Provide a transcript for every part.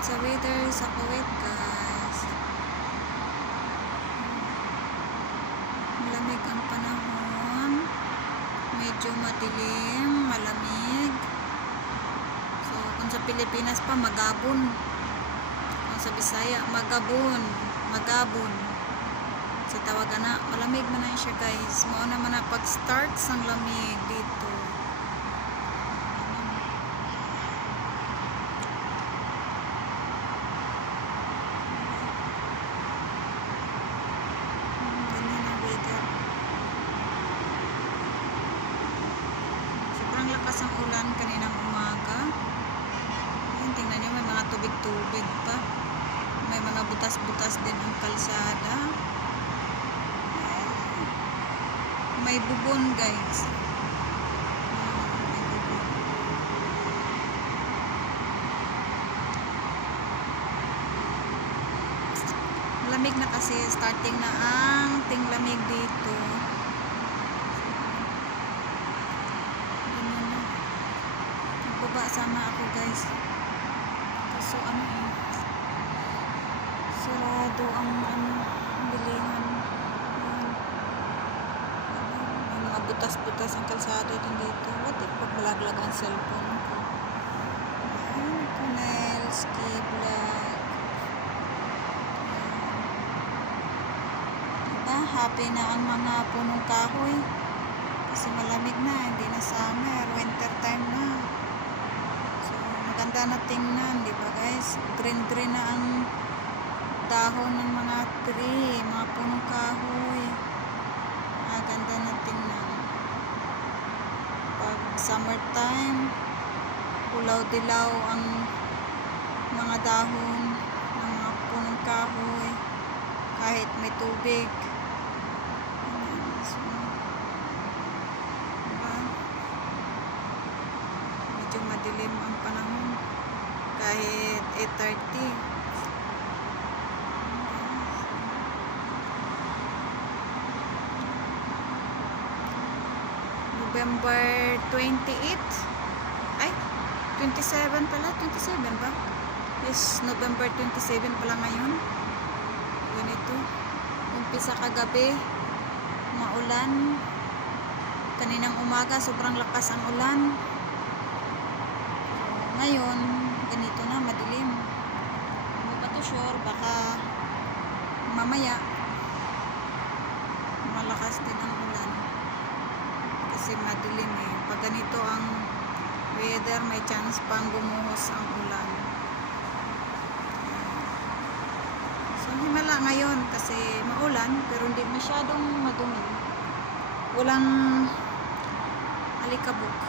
sa weather sa Kuwait, guys. Malamig ang panahon. Medyo madilim, malamig. So, kung sa Pilipinas pa, magabon. Kung sa Bisaya, magabon. Magabon. Sa tawagan na, malamig man na siya, guys. Mao naman na pag-start sang lamig dito. Sobrang lakas ang ulan kaninang umaga. Ayun, tingnan nyo, may mga tubig-tubig pa. May mga butas-butas din ang kalsada. Ayun. May bubon, guys. May bubon. Malamig na kasi. Starting na ang tinglamig dito. Baba sana ako, guys, kaso sarado ang bilihan. May mga butas-butas ang kalsada din dito. What if pag malaglag ang cellphone ko? Canal ski vlog. Diba happy na ang mga punong kahoy kasi malamig na, hindi na summer, winter time na. Ganda na tingnan, di ba, guys? Green na ang dahon ng mga tree, mga punong kahoy. Ganda na tingnan. Pag summertime, ulaw-dilaw ang mga dahon ng mga punong kahoy kahit may tubig. So, diba? Medyo madilim ang panahon kahit 8:30. November 28 ay 27 pala, 27 ba? Yes, November 27 pala ngayon. Ganito, umpisa kagabi maulan, kaninang umaga sobrang lakas ang ulan. Ngayon, ganito na, madilim. Hindi pa to sure, baka mamaya malakas din ang ulan. Kasi madilim eh. Pag ganito ang weather, may chance pang bumuhos ang ulan. So, himala ngayon kasi maulan, pero hindi masyadong madumi. Walang alikabok.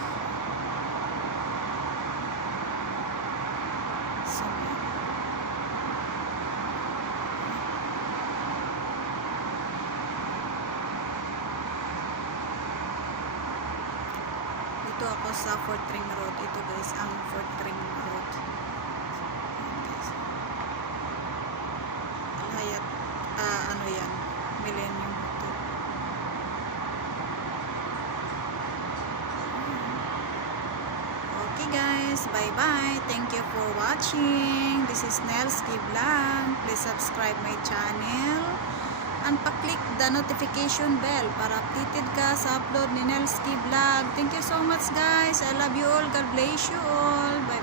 Dito ako sa Fort Ring Road. Ito, guys, ang Fort Ring Road. Alhayat, ano yan? Millennium Hotel. Okay, guys. Bye-bye. Thank you for watching. This is Nelski Vlog. Please subscribe my channel. And pa-click the notification bell para updated ka sa upload ni Nelski Vlog. Thank you so much, guys. I love you all. God bless you all. Bye.